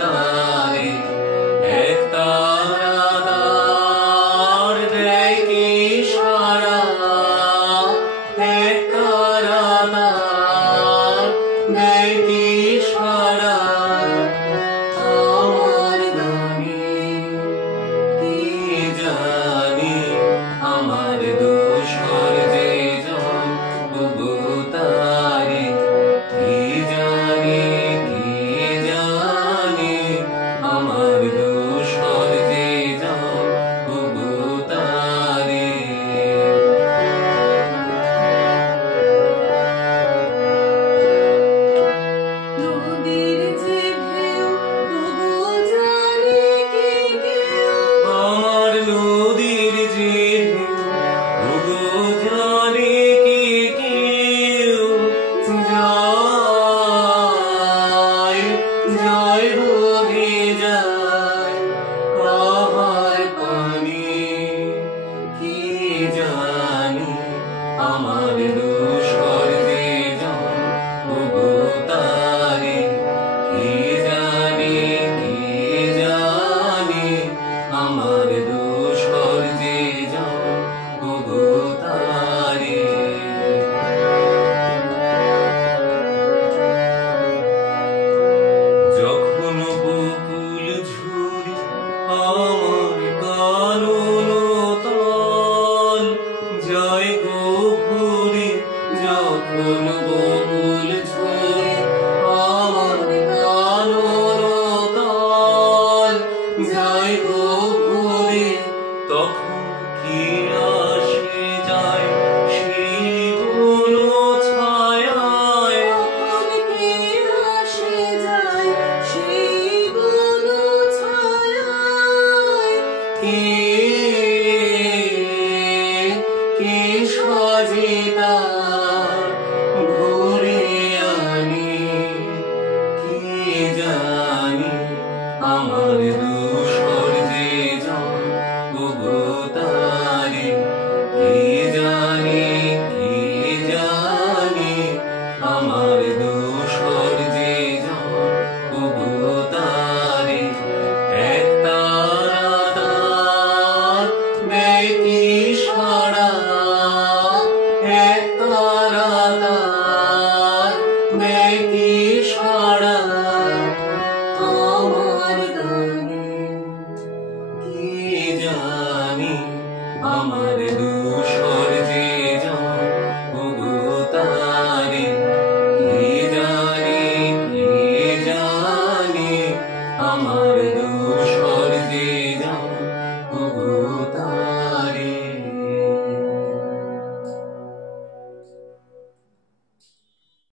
তারে এক তারাদার দেয় কি সারা এক তারাদার দেয় কি সারা আমার গানে কি জানি আমার দোষর যে জন তবু তারে কি জানি আমার দোষর যে জন তবু তারে নদীর যে ঢেউ তবু জানে কি কেউ আমার নদীর যে তবু জানে কি কেউ যায় যায় বহে যায় কাহার পানি কি জানি আমার দোষর যে জন তবু তারে কি জানি আমার দোষর যে জন তবু তারে যখন বকুল ঝুরি আমার কানন তল যায় গো ভুরি যখন বকুল ঝুরি আমার কানন তল যায় গো ভুরি তখন কি আসে যায় সেই বন ছায়ায় তখন কি আসে যায় সেই বন ছায়ায় কি সাজিতা ঘুরে আনি কি জানি আমার দোষর যে জন তবু তারে কি জানি আমার দোষর যে জন তবু তারে এক তারাদার দেয় কি সারা এক তারাদার দেয় কি সারা আমার গানে কি জানি আমার দোষর যে জন তবু তারে কি জানি আমার